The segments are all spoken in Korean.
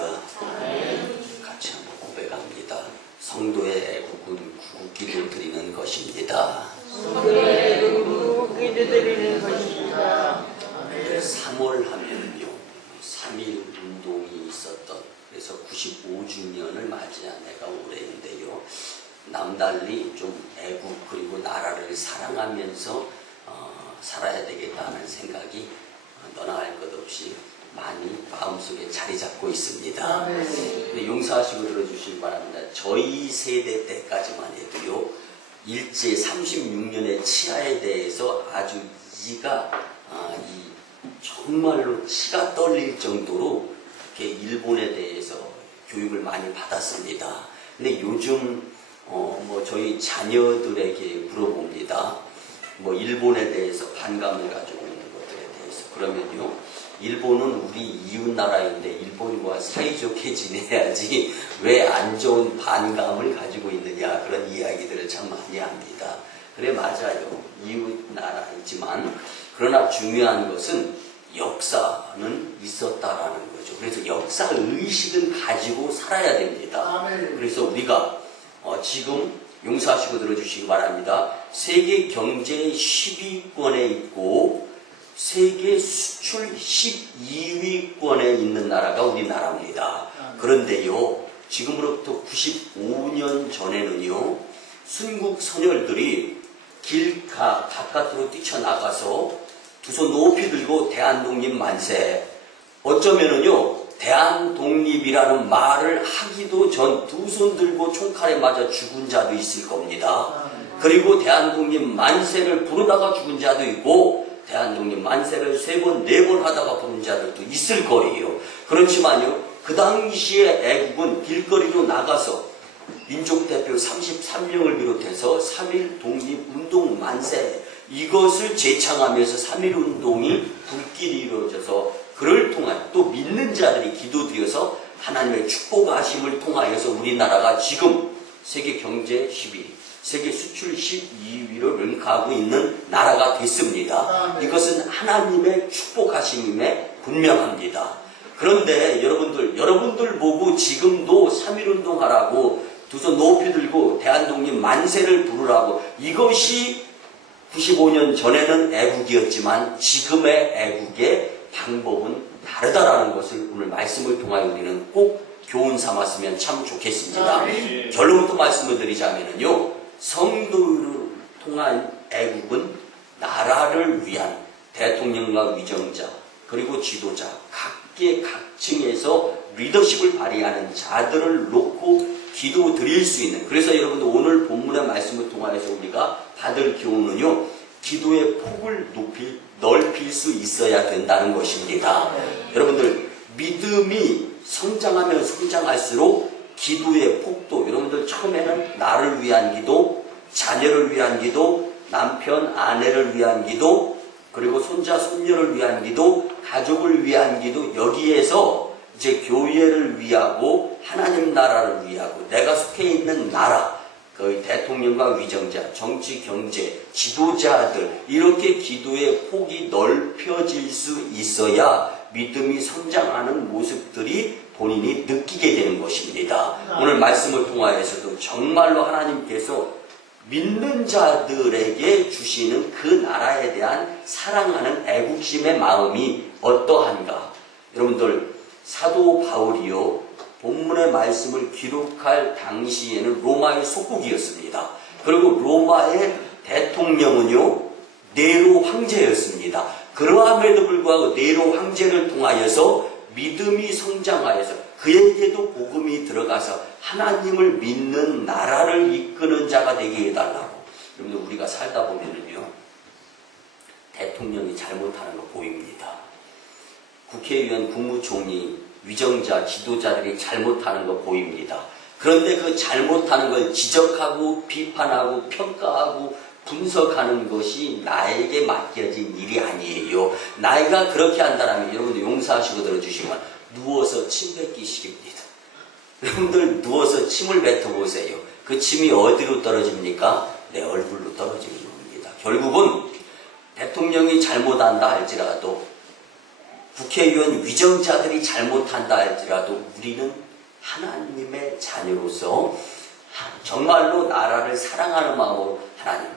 할렐루야. 같이 한번 고백합니다. 성도의 애국은 구국기도 드리는 것입니다. 성도의 애국은 구국기도 드리는 것입니다. 3월 하면요 3.1 운동이 있었던, 그래서 95주년을 맞이한 해가 올해인데요, 남달리 좀 애국 그리고 나라를 사랑하면서 살아야 되겠다는 생각이 너나 할 것 없이 많이 마음속에 자리 잡고 있습니다. 용서하시고 들어주시기 바랍니다. 저희 세대 때까지만 해도요, 일제 36년의 치하에 대해서 아주 정말로 치가 떨릴 정도로 이렇게 일본에 대해서 교육을 많이 받았습니다. 근데 요즘 저희 자녀들에게 물어봅니다. 일본에 대해서 반감을 가지고 있는 것들에 대해서. 그러면요, 일본은 우리 이웃 나라인데 일본과 사이좋게 지내야지 왜 안 좋은 반감을 가지고 있느냐, 그런 이야기들을 참 많이 합니다. 그래, 맞아요. 이웃 나라이지만, 그러나 중요한 것은 역사는 있었다라는 거죠. 그래서 역사 의식은 가지고 살아야 됩니다. 그래서 우리가 지금 용서하시고 들어주시기 바랍니다. 세계 경제 10위권에 있고 세계 수출 12위권에 있는 나라가 우리나라입니다. 그런데요, 지금으로부터 95년 전에는요, 순국 선열들이 바깥으로 뛰쳐나가서 두 손 높이 들고 대한독립 만세, 어쩌면은요 대한독립이라는 말을 하기도 전 두 손 들고 총칼에 맞아 죽은 자도 있을 겁니다. 그리고 대한독립 만세를 부르다가 죽은 자도 있고 대한독립 만세를 3번, 4번 하다가 부른 자들도 있을 거예요. 그렇지만요, 그 당시에 애국은 길거리로 나가서 민족대표 33명을 비롯해서 3.1 독립운동 만세, 이것을 제창하면서 3.1 운동이 불길이 이루어져서 그를 통하여 또 믿는 자들이 기도드려서 하나님의 축복하심을 통하여서 우리나라가 지금 세계 경제 10위, 세계 수출 12위를 랭크하고 있는 나라가 됐습니다. 이것은 하나님의 축복하심임에 분명합니다. 그런데 여러분들 보고 지금도 3.1 운동하라고 두 손 높이 들고 대한독립 만세를 부르라고, 이것이 95년 전에는 애국이었지만 지금의 애국의 방법은 다르다라는 것을 오늘 말씀을 통하여 우리는 꼭 교훈 삼았으면 참 좋겠습니다. 결론부터 말씀을 드리자면요, 성도를 통한 애국은 나라를 위한 대통령과 위정자 그리고 지도자, 각계각층에서 리더십을 발휘하는 자들을 놓고 기도 드릴 수 있는, 그래서 여러분들 오늘 본문의 말씀을 통하여서 우리가 받을 교훈은요, 기도의 폭을 넓힐 수 있어야 된다는 것입니다. 여러분들, 믿음이 성장하면 성장할수록 기도의 폭도, 여러분들 처음에는 나를 위한 기도, 자녀를 위한 기도, 남편, 아내를 위한 기도, 그리고 손자, 손녀를 위한 기도, 가족을 위한 기도, 여기에서 이제 교회를 위하고 하나님 나라를 위하고 내가 속해 있는 나라, 그 대통령과 위정자, 정치, 경제, 지도자들, 이렇게 기도의 폭이 넓혀질 수 있어야 믿음이 성장하는 모습들이 본인이 느끼게 되는 것입니다. 오늘 말씀을 통하여서도 정말로 하나님께서 믿는 자들에게 주시는 그 나라에 대한 사랑하는 애국심의 마음이 어떠한가. 여러분들, 사도 바울이요, 본문의 말씀을 기록할 당시에는 로마의 속국이었습니다. 그리고 로마의 대통령은요, 네로 황제였습니다. 그러함에도 불구하고 네로 황제를 통하여서 믿음이 성장하여서 그에게도 복음이 들어가서 하나님을 믿는 나라를 이끄는 자가 되게 해달라고. 여러분들, 우리가 살다 보면은요, 대통령이 잘못하는 거 보입니다. 국회의원, 국무총리, 위정자, 지도자들이 잘못하는 거 보입니다. 그런데 그 잘못하는 걸 지적하고 비판하고 평가하고 분석하는 것이 나에게 맡겨진 일이 아니에요. 나이가 그렇게 한다면 여러분들 용서하시고 들어주시면 누워서 침 뱉기식입니다. 여러분들 누워서 침을 뱉어보세요. 그 침이 어디로 떨어집니까? 내 얼굴로 떨어지는 겁니다. 결국은 대통령이 잘못한다 할지라도 국회의원 위정자들이 잘못한다 할지라도 우리는 하나님의 자녀로서 정말로 나라를 사랑하는 마음으로 하나님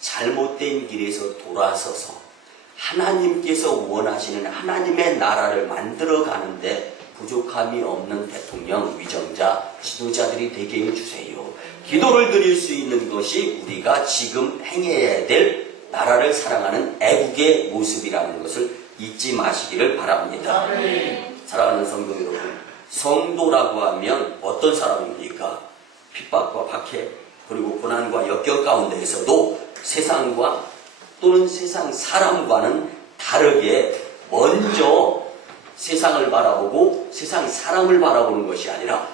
잘못된 길에서 돌아서서 하나님께서 원하시는 하나님의 나라를 만들어 가는데 부족함이 없는 대통령, 위정자, 지도자들이 되게 해주세요. 기도를 드릴 수 있는 것이 우리가 지금 행해야 될 나라를 사랑하는 애국의 모습이라는 것을 잊지 마시기를 바랍니다. 사랑하는 성도 여러분, 성도라고 하면 어떤 사람입니까? 핍박과 박해 그리고 고난과 역경 가운데에서도 세상과 또는 세상 사람과는 다르게 먼저 세상을 바라보고 세상 사람을 바라보는 것이 아니라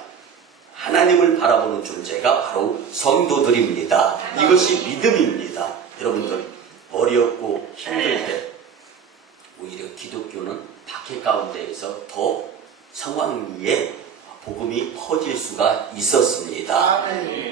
하나님을 바라보는 존재가 바로 성도들입니다. 이것이 믿음입니다. 여러분들 어렵고 힘들 때 오히려 기독교는 박해 가운데에서 더 상황위에 복음이 퍼질 수가 있었습니다.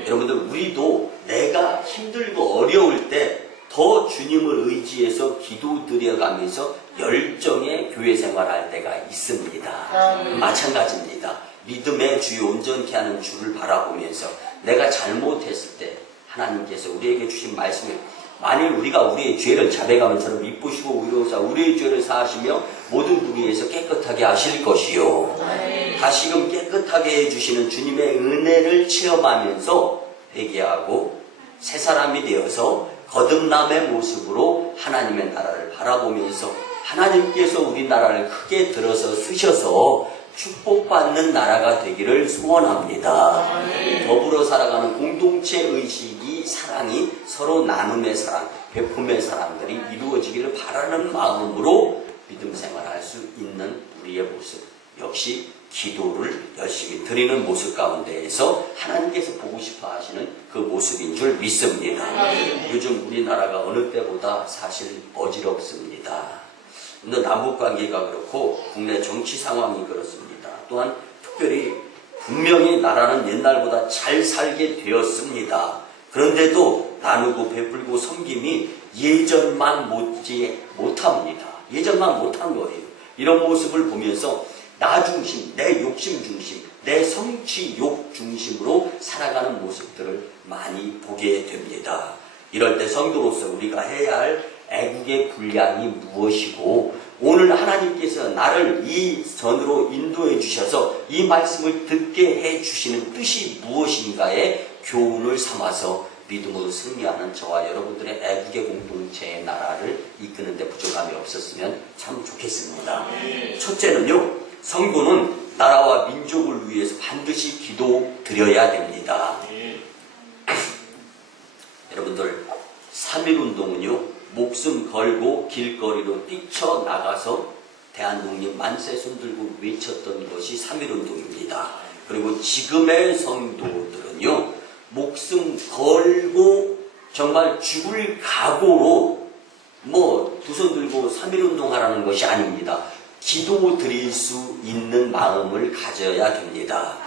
여러분들 우리도 내가 힘들고 어려울 때 더 주님을 의지해서 기도드려가면서 열정의 교회 생활할 때가 있습니다. 마찬가지입니다. 믿음의 주요 온전케 하는 주를 바라보면서 내가 잘못했을 때 하나님께서 우리에게 주신 말씀을 만일 우리가 우리의 죄를 자백하면처럼 이쁘시고 의로우사 우리의 죄를 사하시며 모든 불의에서 깨끗하게 하실 것이요. 다시금 깨끗하게 해주시는 주님의 은혜를 체험하면서 회개하고 새 사람이 되어서 거듭남의 모습으로 하나님의 나라를 바라보면서 하나님께서 우리나라를 크게 들어서 쓰셔서 축복받는 나라가 되기를 소원합니다. 더불어 살아가는 공동체 의식이 사랑이 서로 나눔의 사랑, 베품의 사랑들이 이루어지기를 바라는 마음으로 믿음 생활할 수 있는 우리의 모습 역시 기도를 열심히 드리는 모습 가운데에서 하나님께서 보고 싶어 하시는 그 모습인 줄 믿습니다. 요즘 우리나라가 어느 때보다 사실 어지럽습니다. 남북관계가 그렇고 국내 정치 상황이 그렇습니다. 또한 특별히 분명히 나라는 옛날보다 잘 살게 되었습니다. 그런데도 나누고 베풀고 섬김이 예전만 못합니다. 예전만 못한 거예요. 이런 모습을 보면서 나 중심, 내 욕심 중심, 내 성취욕 중심으로 살아가는 모습들을 많이 보게 됩니다. 이럴 때 성도로서 우리가 해야 할 애국의 분량이 무엇이고 오늘 하나님께서 나를 이 전으로 인도해 주셔서 이 말씀을 듣게 해 주시는 뜻이 무엇인가에 교훈을 삼아서 믿음으로 승리하는 저와 여러분들의 애국의 공동체의 나라를 이끄는 데 부족함이 없었으면 참 좋겠습니다. 첫째는요, 성도는 나라와 민족을 위해서 반드시 기도드려야 됩니다. 여러분들 3.1운동은요 목숨 걸고 길거리로 뛰쳐나가서 대한독립 만세 손들고 외쳤던 것이 3.1운동입니다. 그리고 지금의 성도들은요 목숨 걸고 정말 죽을 각오로 두 손 들고 3.1운동 하라는 것이 아닙니다. 기도 드릴 수 있는 마음을 가져야 됩니다.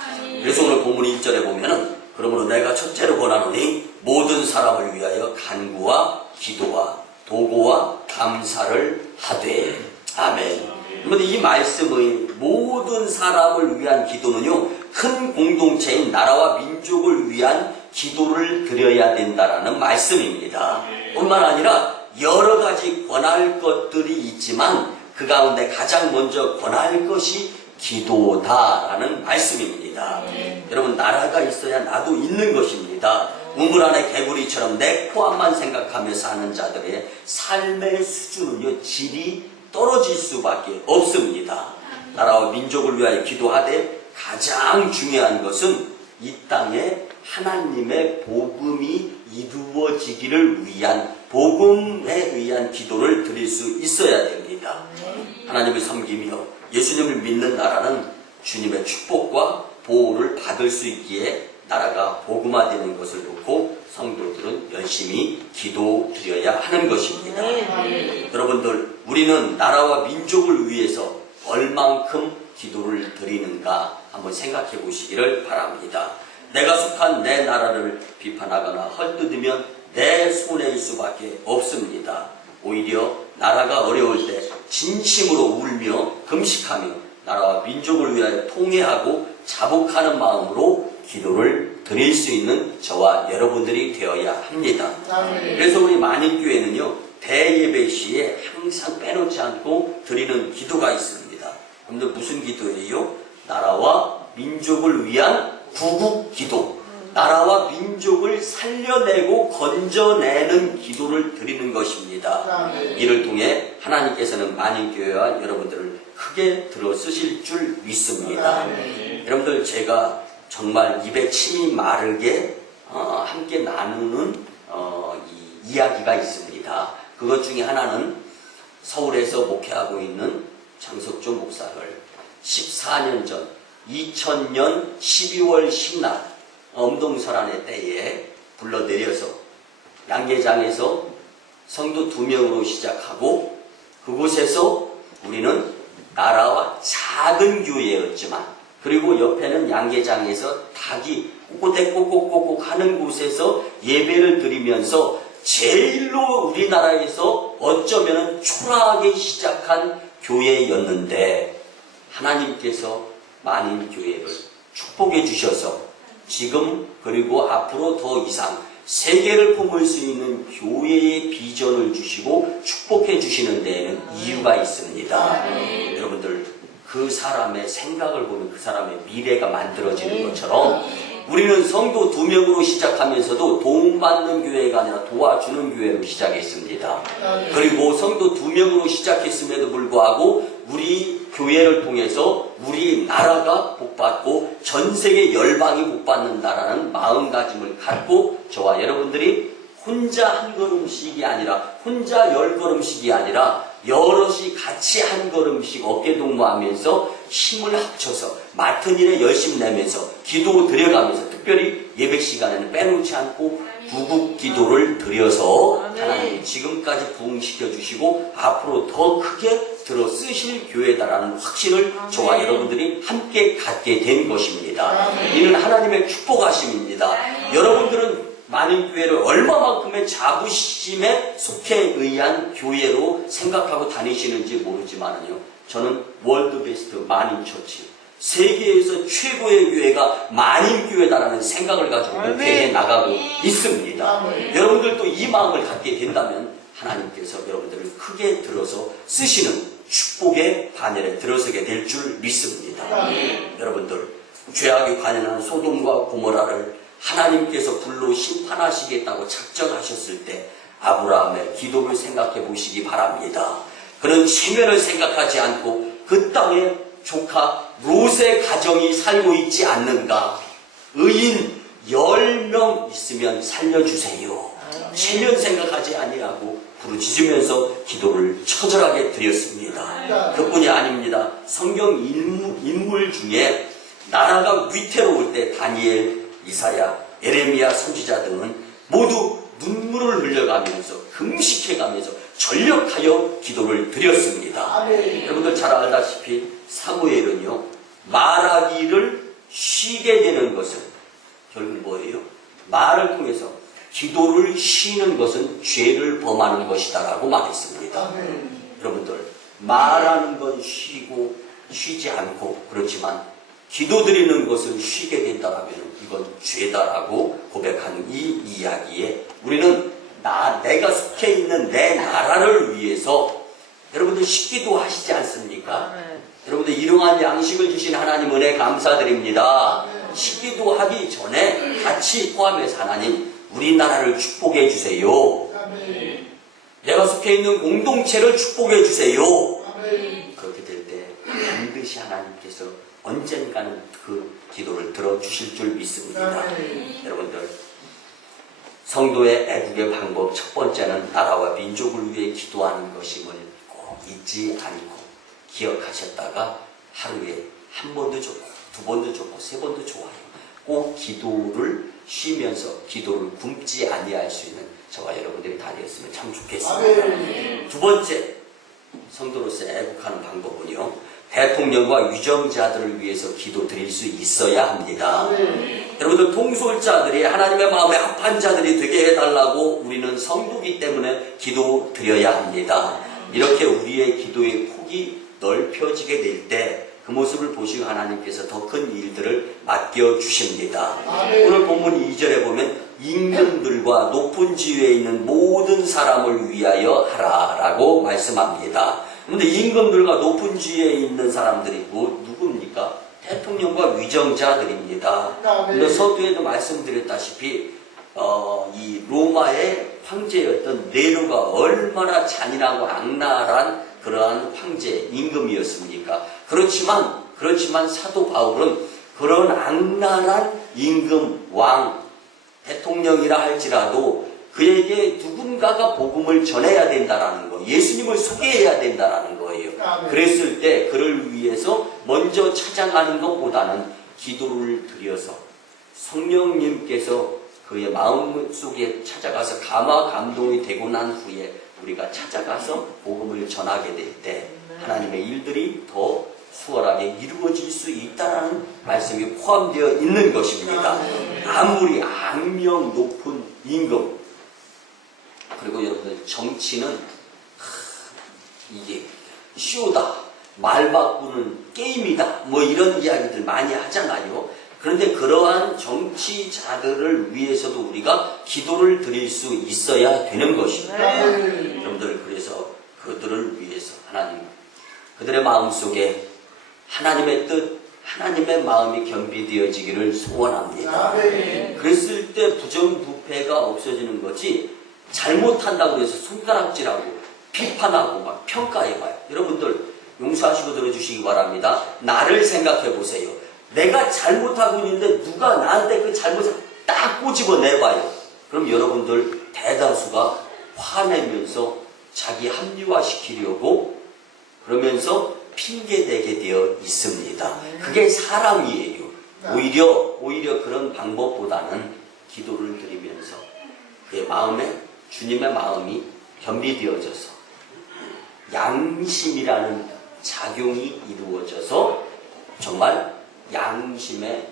그래서 오늘 본문 1절에 보면은 그러므로 내가 첫째로 권하노니 모든 사람을 위하여 간구와 기도와 도고와 감사를 하되. 아멘. 그런데 이 말씀의 모든 사람을 위한 기도는요 큰 공동체인 나라와 민족을 위한 기도를 드려야 된다라는 말씀입니다. 뿐만 아니라 여러 가지 권할 것들이 있지만 그 가운데 가장 먼저 권할 것이 기도다라는 말씀입니다. 여러분 나라가 있어야 나도 있는 것입니다. 우물 안에 개구리처럼 내 포함만 생각하며 사는 자들의 삶의 수준은요 질이 떨어질 수밖에 없습니다. 나라와 민족을 위하여 기도하되 가장 중요한 것은 이 땅에 하나님의 복음이 이루어지기를 위한 복음에 의한 기도를 드릴 수 있어야 됩니다. 하나님을 섬기며 예수님을 믿는 나라는 주님의 축복과 보호를 받을 수 있기에 나라가 복음화되는 것을 놓고 성도들은 열심히 기도드려야 하는 것입니다. 여러분들 우리는 나라와 민족을 위해서 얼만큼 기도를 드리는가 한번 생각해 보시기를 바랍니다. 내가 속한 내 나라를 비판하거나 헐뜯으면 내 손해일 수밖에 없습니다. 오히려 나라가 어려울 때 진심으로 울며 금식하며 나라와 민족을 위하여 통회하고 자복하는 마음으로 기도를 드릴 수 있는 저와 여러분들이 되어야 합니다. 그래서 우리 만인교회는요, 대예배 시에 항상 빼놓지 않고 드리는 기도가 있습니다. 여러분들 무슨 기도예요? 나라와 민족을 위한 구국 기도. 나라와 민족을 살려내고 건져내는 기도를 드리는 것입니다. 이를 통해 하나님께서는 만인교회와 여러분들을 크게 들어 쓰실 줄 믿습니다. 여러분들, 제가 정말 입에 침이 마르게 함께 나누는 이야기가 있습니다. 그것 중에 하나는 서울에서 목회하고 있는 장석조 목사를 14년 전 2000년 12월 10날 엄동설한의 때에 불러내려서 양계장에서 성도 2명으로 시작하고, 그곳에서 우리는 나라와 작은 교회였지만, 그리고 옆에는 양계장에서 닭이 꼬꼬대꼬꼬꼬꼬 하는 곳에서 예배를 드리면서 제일로 우리나라에서 어쩌면 초라하게 시작한 교회였는데, 하나님께서 만인교회를 축복해 주셔서 지금 그리고 앞으로 더 이상 세계를 품을 수 있는 교회의 비전을 주시고 축복해 주시는 데에는 이유가 있습니다. 여러분들, 그 사람의 생각을 보면 그 사람의 미래가 만들어지는 것처럼 우리는 성도 2명으로 시작하면서도 도움받는 교회가 아니라 도와주는 교회로 시작했습니다. 그리고 성도 2명으로 시작했음에도 불구하고 우리 교회를 통해서 우리 나라가 복받고 전 세계 열방이 복받는다라는 마음가짐을 갖고 저와 여러분들이 혼자 한 걸음씩이 아니라, 혼자 10걸음씩이 아니라 여럿이 같이 한 걸음씩 어깨동무하면서 힘을 합쳐서 맡은 일에 열심 내면서 기도 드려가면서, 특별히 예배 시간에는 빼놓지 않고 구국 기도를 드려서 하나님 지금까지 부흥시켜 주시고 앞으로 더 크게 들어 쓰실 교회다라는 확신을 저와 여러분들이 함께 갖게 된 것입니다. 이는 하나님의 축복하심입니다. 여러분들은 만인교회를 얼마만큼의 자부심에 속해 의한 교회로 생각하고 다니시는지 모르지만요, 저는 월드베스트 만인처치, 세계에서 최고의 교회가 만인교회다라는 생각을 가지고 목회해 나가고 있습니다. 여러분들도 이 마음을 갖게 된다면 하나님께서 여러분들을 크게 들어서 쓰시는 축복의 바늘에 들어서게 될 줄 믿습니다. 여러분들, 죄악에 관련한 소돔과 고모라를 하나님께서 불로 심판하시겠다고 작정하셨을 때 아브라함의 기도를 생각해 보시기 바랍니다. 그는 체면을 생각하지 않고 그 땅에 조카 롯의 가정이 살고 있지 않는가? 의인 10명 있으면 살려주세요. 체면 생각하지 아니하고 부르짖으면서 기도를 처절하게 드렸습니다. 그뿐이 아닙니다. 성경 인물 중에 나라가 위태로울 때 다니엘, 이사야, 에레미야 선지자 등은 모두 눈물을 흘려가면서 금식해가면서 전력하여 기도를 드렸습니다. 여러분들 잘 알다시피 사무엘은요, 말하기를 쉬게 되는 것은 결국 뭐예요? 말을 통해서 기도를 쉬는 것은 죄를 범하는 것이다 라고 말했습니다. 여러분들, 말하는 건 쉬고 쉬지 않고, 그렇지만 기도 드리는 것을 쉬게 된다면 이건 죄다라고 고백하는 이 이야기에 우리는 내가 속해 있는 내 나라를 위해서 여러분들 식기도 하시지 않습니까? 여러분들, 일용할 양식을 주신 하나님 은혜 감사드립니다. 식기도 하기 전에 같이 포함해서 하나님 우리나라를 축복해 주세요. 내가 속해 있는 공동체를 축복해 주세요. 그렇게 될 때 반드시 하나님께서 언젠가는 그 기도를 들어주실 줄 믿습니다. 여러분들, 성도의 애국의 방법 첫 번째는 나라와 민족을 위해 기도하는 것임을 꼭 잊지 않고 기억하셨다가 하루에 한 번도 좋고 두 번도 좋고 세 번도 좋아요. 꼭 기도를 쉬면서 기도를 굶지 아니할 수 있는 저와 여러분들이 다 되었으면 참 좋겠습니다. 두 번째, 성도로서 애국하는 방법은요, 대통령과 유정자들을 위해서 기도 드릴 수 있어야 합니다. 여러분들, 통솔자들이 하나님의 마음에 합한 자들이 되게 해달라고 우리는 성도기 때문에 기도 드려야 합니다. 이렇게 우리의 기도의 폭이 넓혀지게 될 때 그 모습을 보시고 하나님께서 더 큰 일들을 맡겨주십니다. 오늘 본문 2절에 보면 임금들과 높은 지위에 있는 모든 사람을 위하여 하라라고 말씀합니다. 그런데 임금들과 높은 지위에 있는 사람들이 누굽니까? 대통령과 위정자들입니다. 근데 서두에도 말씀드렸다시피 이 로마의 황제였던 네로가 얼마나 잔인하고 악랄한 그러한 황제 임금이었습니까? 그렇지만 사도 바울은 그런 악랄한 임금 왕 대통령이라 할지라도 그에게 누군가가 복음을 전해야 된다라는 거, 예수님을 소개해야 된다라는 거예요. 그랬을 때 그를 위해서 먼저 찾아가는 것보다는 기도를 드려서 성령님께서 그의 마음속에 찾아가서 감화 감동이 되고 난 후에 우리가 찾아가서 복음을 전하게 될 때 하나님의 일들이 더 수월하게 이루어질 수 있다는 말씀이 포함되어 있는 것입니다. 아무리 악명 높은 임금, 그리고 여러분들 정치는 이게 쇼다, 말 바꾸는 게임이다, 뭐 이런 이야기들 많이 하잖아요. 그런데 그러한 정치자들을 위해서도 우리가 기도를 드릴 수 있어야 되는 것입니다. 여러분들, 그래서 그들을 위해서 하나님, 그들의 마음속에 하나님의 뜻, 하나님의 마음이 겸비되어지기를 소원합니다. 그랬을 때 부정부패가 없어지는 거지, 잘못한다고 해서 손가락질하고 비판하고 막 평가해봐요. 여러분들 용서하시고 들어주시기 바랍니다. 나를 생각해 보세요. 내가 잘못하고 있는데 누가 나한테 그 잘못을 딱 꼬집어내봐요. 그럼 여러분들 대다수가 화내면서 자기 합리화시키려고 그러면서 핑계대게 되어 있습니다. 그게 사람이에요. 오히려 그런 방법보다는 기도를 드리면서 그의 마음에 주님의 마음이 겸비되어져서 양심이라는 작용이 이루어져서 정말 양심에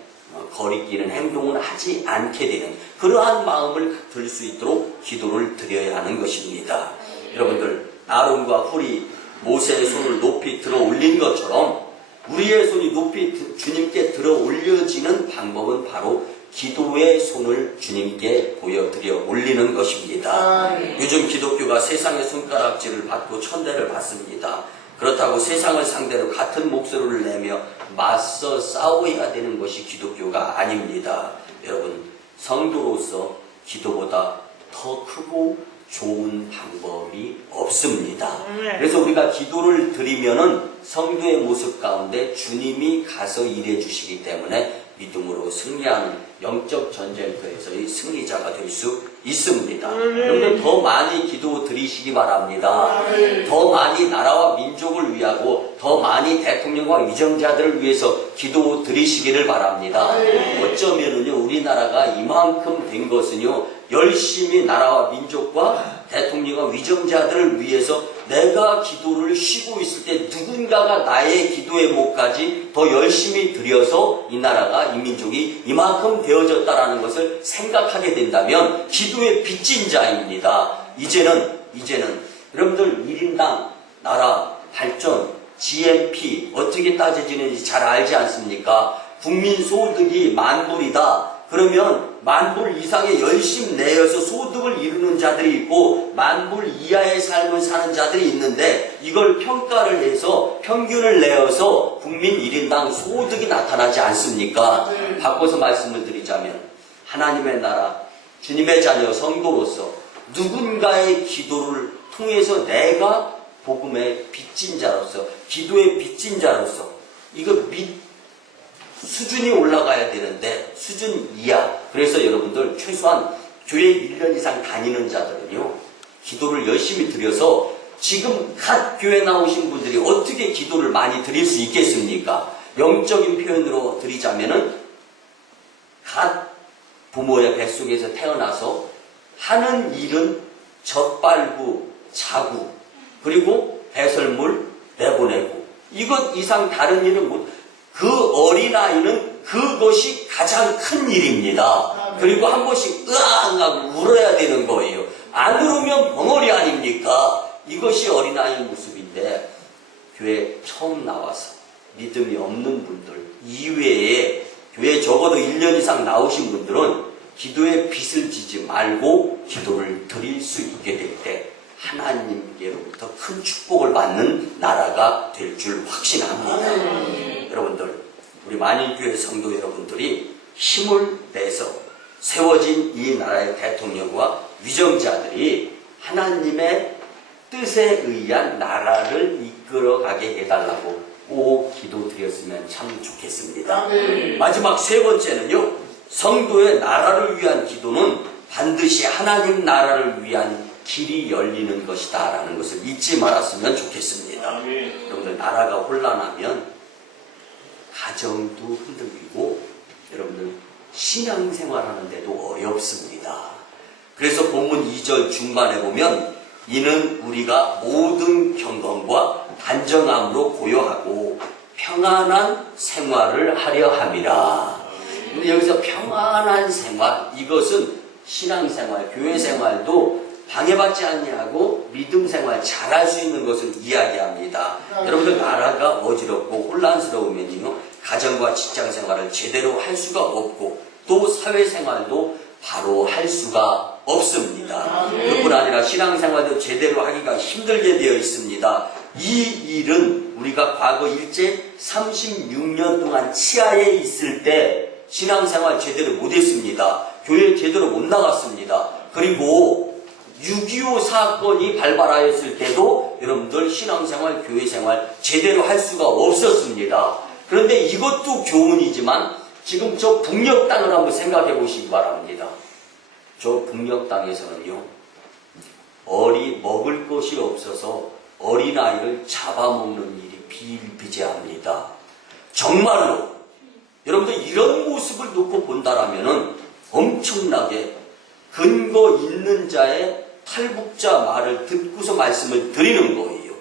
거리끼는 행동을 하지 않게 되는 그러한 마음을 들 수 있도록 기도를 드려야 하는 것입니다. 여러분들, 아론과 훌이 모세의 손을 높이 들어 올린 것처럼 우리의 손이 높이 주님께 들어 올려지는 방법은 바로 기도의 손을 주님께 보여드려 올리는 것입니다. 요즘 기독교가 세상의 손가락질을 받고 천대를 받습니다. 그렇다고 세상을 상대로 같은 목소리를 내며 맞서 싸워야 되는 것이 기독교가 아닙니다. 여러분, 성도로서 기도보다 더 크고 좋은 방법이 없습니다. 그래서 우리가 기도를 드리면은 성도의 모습 가운데 주님이 가서 일해 주시기 때문에 믿음으로 승리하는 영적 전쟁터에서의 승리자가 될 수 있습니다. 여러분들 더 많이 기도 드리시기 바랍니다. 더 많이 나라와 민족을 위하고 더 많이 대통령과 위정자들을 위해서 기도 드리시기를 바랍니다. 어쩌면은요, 우리나라가 이만큼 된 것은요, 열심히 나라와 민족과 대통령과 위정자들을 위해서 내가 기도를 쉬고 있을 때 누군가가 나의 기도의 목까지 더 열심히 드려서 이 나라가, 이 민족이 이만큼 되어졌다라는 것을 생각하게 된다면 기도의 빚진 자입니다. 이제는 여러분들 1인당 나라 발전, GNP 어떻게 따져지는지 잘 알지 않습니까? 국민 소득이 10,000불이다. 그러면 10,000불 이상의 열심 내어서 소득을 이루는 자들이 있고 10,000불 이하의 삶을 사는 자들이 있는데 이걸 평가를 해서 평균을 내어서 국민 1인당 소득이 나타나지 않습니까? 바꿔서 말씀을 드리자면 하나님의 나라, 주님의 자녀 성도로서 누군가의 기도를 통해서 내가 복음의 빚진 자로서, 기도의 빚진 자로서 이거 수준이 올라가야 되는데 수준 이하. 그래서 여러분들 최소한 교회 1년 이상 다니는 자들은요, 기도를 열심히 드려서 지금 갓 교회 나오신 분들이 어떻게 기도를 많이 드릴 수 있겠습니까? 영적인 표현으로 드리자면은 갓 부모의 뱃속에서 태어나서 하는 일은 젖빨고 자고 그리고 배설물 내보내고 이것 이상 다른 일은 못. 그 어린아이는 그것이 가장 큰 일입니다. 그리고 한 번씩 으앙 하고 울어야 되는 거예요. 안 울으면 벙어리 아닙니까? 이것이 어린아이의 모습인데 교회 처음 나와서 믿음이 없는 분들 이외에 교회에 적어도 1년 이상 나오신 분들은 기도에 빚을 지지 말고 기도를 드릴 수 있게 될 때 하나님께로부터 큰 축복을 받는 나라가 될 줄 확신합니다. 여러분들, 우리 만인교회 성도 여러분들이 힘을 내서 세워진 이 나라의 대통령과 위정자들이 하나님의 뜻에 의한 나라를 이끌어가게 해달라고 기도드렸으면 참 좋겠습니다. 마지막 세 번째는요, 성도의 나라를 위한 기도는 반드시 하나님 나라를 위한 길이 열리는 것이다 라는 것을 잊지 말았으면 좋겠습니다. 여러분들, 나라가 혼란하면 가정도 흔들리고 여러분들 신앙생활하는데도 어렵습니다. 그래서 본문 2절 중반에 보면 이는 우리가 모든 경건과 단정함으로 고요하고 평안한 생활을 하려 함이라. 근데 여기서 평안한 생활, 이것은 신앙생활, 교회생활도 방해받지 아니하고 믿음생활 잘할 수 있는 것을 이야기합니다. 여러분들, 나라가 어지럽고 혼란스러우면요, 가정과 직장생활을 제대로 할 수가 없고 또 사회생활도 바로 할 수가 없습니다. 그뿐 아니라 신앙생활도 제대로 하기가 힘들게 되어 있습니다. 이 일은 우리가 과거 일제 36년 동안 치하에 있을 때 신앙생활 제대로 못했습니다. 교회 제대로 못 나갔습니다. 그리고 6.25 사건이 발발하였을 때도 여러분들 신앙생활, 교회생활 제대로 할 수가 없었습니다. 그런데 이것도 교훈이지만 지금 저 북녘 땅을 한번 생각해 보시기 바랍니다. 저 북녘 땅에서는요, 먹을 것이 없어서 어린아이를 잡아먹는 일이 비일비재합니다. 정말로 여러분들 이런 모습을 놓고 본다라면은 엄청나게 근거 있는 자의 탈북자 말을 듣고서 말씀을 드리는 거예요.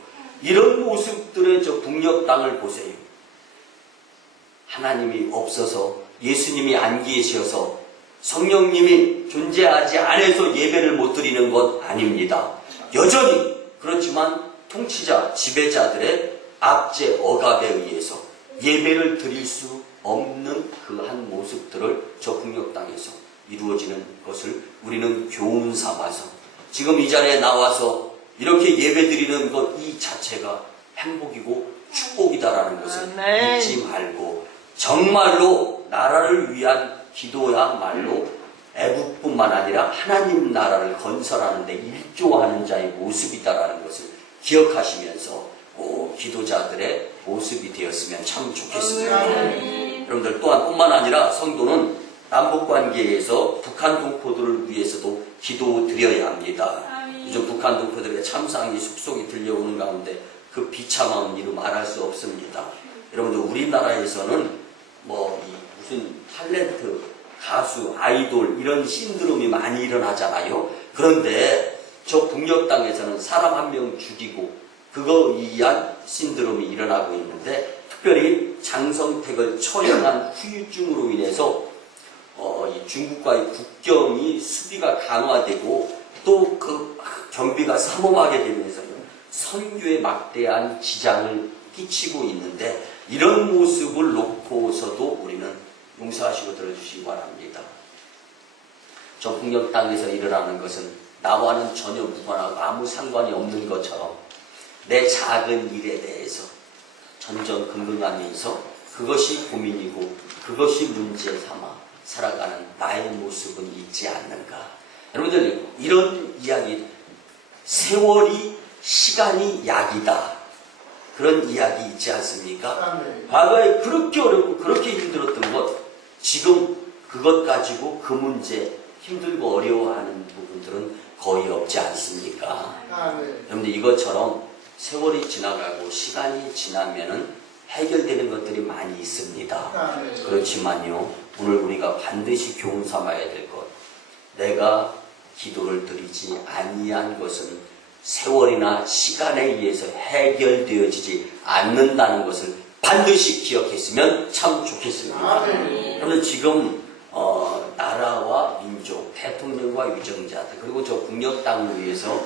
이런 모습들의 저 북녘 땅을 보세요. 하나님이 없어서, 예수님이 안 계셔서, 성령님이 존재하지 않아서 예배를 못 드리는 것 아닙니다. 여전히 그렇지만 통치자, 지배자들의 압제, 억압에 의해서 예배를 드릴 수 없는 그 한 모습들을 저 북녘 땅에서 이루어지는 것을 우리는 교훈 삼아서 지금 이 자리에 나와서 이렇게 예배 드리는 것 이 자체가 행복이고 축복이다라는 것을 잊지 말고 정말로 나라를 위한 기도야말로 애국뿐만 아니라 하나님 나라를 건설하는 데 일조하는 자의 모습이다라는 것을 기억하시면서 기도자들의 모습이 되었으면 참 좋겠습니다. 여러분들, 또한 뿐만 아니라 성도는 남북관계에서 북한 동포들을 위해서도 기도드려야 합니다. 요즘 북한 동포들의 참상이 속속이 들려오는 가운데 그 비참함은 이루 말할 수 없습니다. 여러분들, 우리나라에서는 무슨 탤런트, 가수, 아이돌 이런 신드롬이 많이 일어나잖아요. 그런데 저 북녘 땅에서는 사람 한 명 죽이고 그거 위한 신드롬이 일어나고 있는데, 특별히 장성택을 처형한 후유증으로 인해서 이 중국과의 국경이 수비가 강화되고 또 그 경비가 삼엄하게 되면서 선교에 막대한 지장을 끼치고 있는데, 이런 모습을 놓고서도 우리는 용서하시고 들어주시기 바랍니다. 저 북녘 땅에서 일어나는 것은 나와는 전혀 무관하고 아무 상관이 없는 것처럼 내 작은 일에 대해서 전전긍긍하면서 그것이 고민이고 그것이 문제 삼아 살아가는 나의 모습은 있지 않는가. 여러분들, 이런 이야기, 세월이, 시간이 약이다, 그런 이야기 있지 않습니까? 과거에 그렇게 어렵고 그렇게 힘들었던 것, 지금 그것 가지고 그 문제 힘들고 어려워하는 부분들은 거의 없지 않습니까? 여러분들, 이것처럼 세월이 지나가고 시간이 지나면은 해결되는 것들이 많이 있습니다. 그렇지만요, 오늘 우리가 반드시 교훈 삼아야 될 것, 내가 기도를 드리지 아니한 것은 세월이나 시간에 의해서 해결되어지지 않는다는 것을 반드시 기억했으면 참 좋겠습니다. 그런데 지금 나라와 민족, 대통령과 위정자들, 그리고 저 북녘 땅을 위해서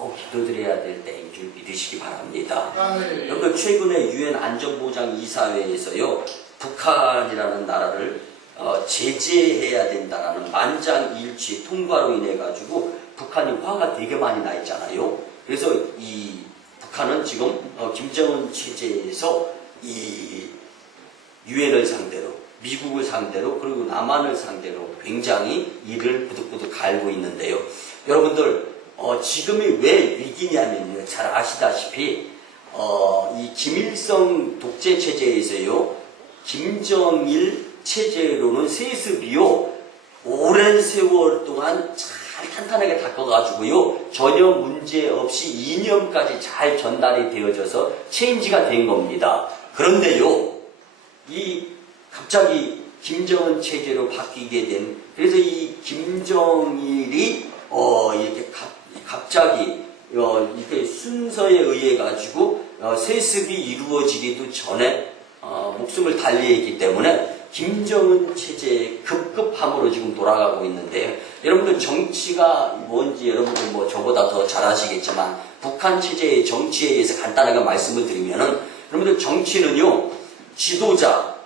더 기도드려야 될 때인 줄 믿으시기 바랍니다. 아멘. 여러분 최근에 유엔 안전보장 이사회에서요 북한이라는 나라를 제재해야 된다라는 만장일치 통과로 인해 가지고 북한이 화가 되게 많이 나 있잖아요. 그래서 이 북한은 지금 김정은 체제에서 이 유엔을 상대로, 미국을 상대로, 그리고 남한을 상대로 굉장히 이를 부득부득 갈고 있는데요. 여러분들 지금이 왜 위기냐면요, 잘 아시다시피 이 김일성 독재 체제에서요, 김정일 체제로는 세습이요 오랜 세월 동안 잘 탄탄하게 닦아가지고요 전혀 문제 없이 이념까지 잘 전달이 되어져서 체인지가 된 겁니다. 그런데요, 이 갑자기 김정은 체제로 바뀌게 된, 그래서 이 김정일이 이렇게 갑자기 이렇게 순서에 의해 가지고 세습이 이루어지기도 전에 목숨을 달리했기 때문에 김정은 체제의 급급함으로 지금 돌아가고 있는데요. 여러분들 정치가 뭔지 여러분들 뭐 저보다 더 잘 아시겠지만 북한 체제의 정치에 의해서 간단하게 말씀을 드리면은, 여러분들 정치는요 지도자,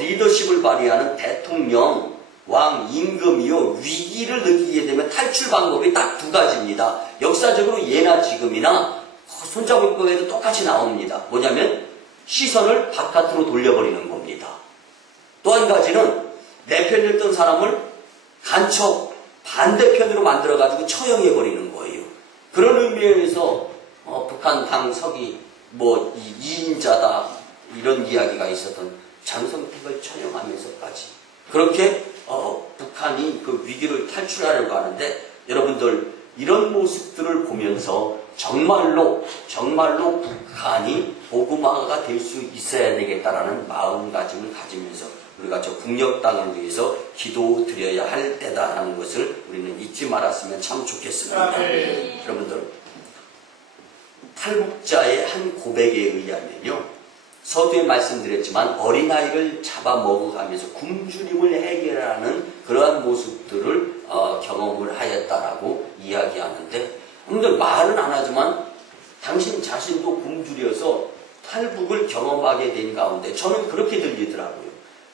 리더십을 발휘하는 대통령, 왕, 임금이요 위기를 느끼게 되면 탈출 방법이 딱 두 가지입니다. 역사적으로 예나 지금이나 손자국에도 똑같이 나옵니다. 뭐냐면 시선을 바깥으로 돌려버리는 겁니다. 또 한 가지는 내 편이었던 사람을 간첩 반대편으로 만들어가지고 처형해버리는 거예요. 그런 의미에서 북한 당 서기 뭐 2인자다 이런 이야기가 있었던 장성택을 처형하면서까지 그렇게 북한이 그 위기를 탈출하려고 하는데, 여러분들 이런 모습들을 보면서 정말로 북한이 복음화가 될 수 있어야 되겠다라는 마음가짐을 가지면서 우리가 저 국력당을 위해서 기도드려야 할 때다라는 것을 우리는 잊지 말았으면 참 좋겠습니다. 여러분들 탈북자의 한 고백에 의하면요, 서두에 말씀드렸지만 어린아이를 잡아먹어가면서 굶주림을 해결하는 그러한 모습들을 경험을 하였다라고 이야기하는데, 여러분들 말은 안 하지만 당신 자신도 굶주려서 탈북을 경험하게 된 가운데 저는 그렇게 들리더라고요.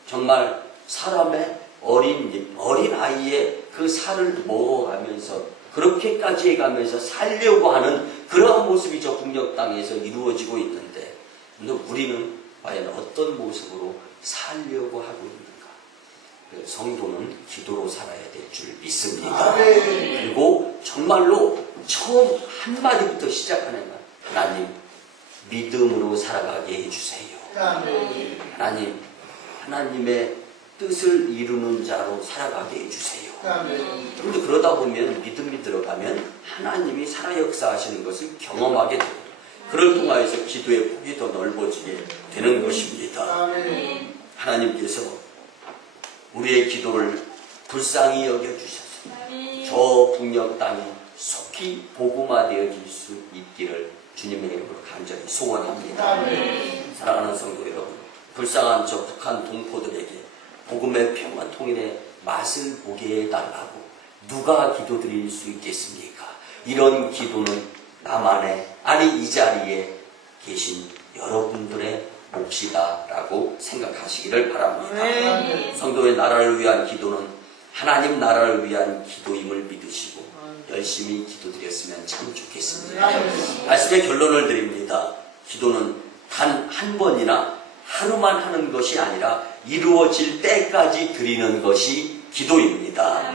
정말 사람의 어린아이의 그 살을 먹어가면서 그렇게까지 해가면서 살려고 하는 그러한 모습이 저 북녘 땅에서 이루어지고 있는데, 근데 우리는 과연 어떤 모습으로 살려고 하고 있는가? 성도는 기도로 살아야 될 줄 믿습니다. 그리고 정말로 처음 한마디부터 시작하는 것, 하나님 믿음으로 살아가게 해주세요. 하나님의 뜻을 이루는 자로 살아가게 해주세요. 그런데 그러다 보면 믿음이 들어가면 하나님이 살아 역사하시는 것을 경험하게 되고, 그를 통하여서 기도의 폭이 더 넓어지게 되는 것입니다. 하나님께서 우리의 기도를 불쌍히 여겨주셔서 저 북녘 땅이 속히 복음화되어질 수 있기를 주님의 이름으로 간절히 소원합니다. 사랑하는 성도 여러분, 불쌍한 저 북한 동포들에게 복음의 평화 통일의 맛을 보게 해달라고 누가 기도드릴 수 있겠습니까? 이런 기도는 나만의, 아니 이 자리에 계신 여러분들의 몫이다라고 생각하시기를 바랍니다. 성도의 나라를 위한 기도는 하나님 나라를 위한 기도임을 믿으시고 열심히 기도드렸으면 참 좋겠습니다. 말씀의 결론을 드립니다. 기도는 단 한 번이나 하루만 하는 것이 아니라 이루어질 때까지 드리는 것이 기도입니다.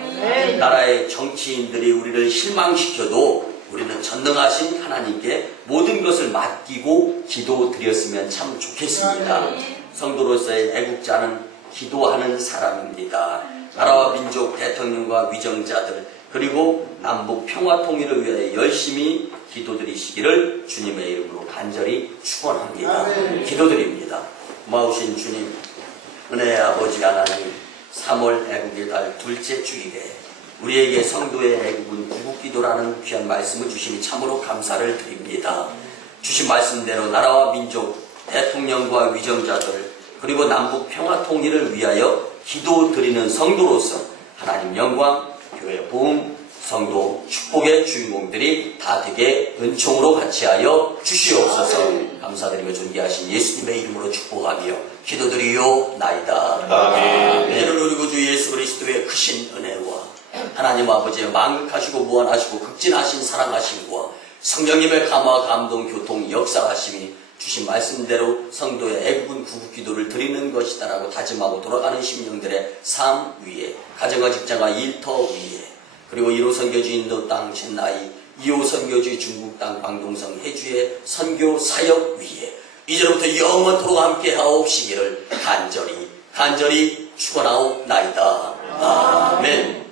나라의 정치인들이 우리를 실망시켜도 우리는 전능하신 하나님께 모든 것을 맡기고 기도드렸으면 참 좋겠습니다. 성도로서의 애국자는 기도하는 사람입니다. 나라와 민족, 대통령과 위정자들, 그리고 남북 평화 통일을 위해 열심히 기도드리시기를 주님의 이름으로 간절히 축원합니다. 기도드립니다. 고마우신 주님, 은혜의 아버지 하나님, 3월 애국의 달 둘째 주일에 우리에게 성도의 애국은 구국기도라는 귀한 말씀을 주시니 참으로 감사를 드립니다. 주신 말씀대로 나라와 민족, 대통령과 위정자들, 그리고 남북 평화 통일을 위하여 기도드리는 성도로서 하나님 영광, 교회 보험, 성도 축복의 주인공들이 다 되게 은총으로 같이하여 주시옵소서. 감사드리며 존귀하신 예수님의 이름으로 축복하며 기도드리오나이다. 아멘. 이를 누리고 주 예수 그리스도의 크신 은혜와 하나님 아버지의 만극하시고 무한하시고 극진하신 사랑하심과 성령님의 감화 감동 교통 역사하심이 주신 말씀대로 성도의 애국은 구국 기도를 드리는 것이다라고 다짐하고 돌아가는 심령들의 삶 위에, 가정과 직장과 일터 위에, 그리고 1호 선교주 인도 땅 첸나이, 2호 선교주 중국 땅 광동성 해주의 선교 사역 위에 이제로부터 영원토록 함께 하옵시기를 간절히 축원하옵나이다. 아멘.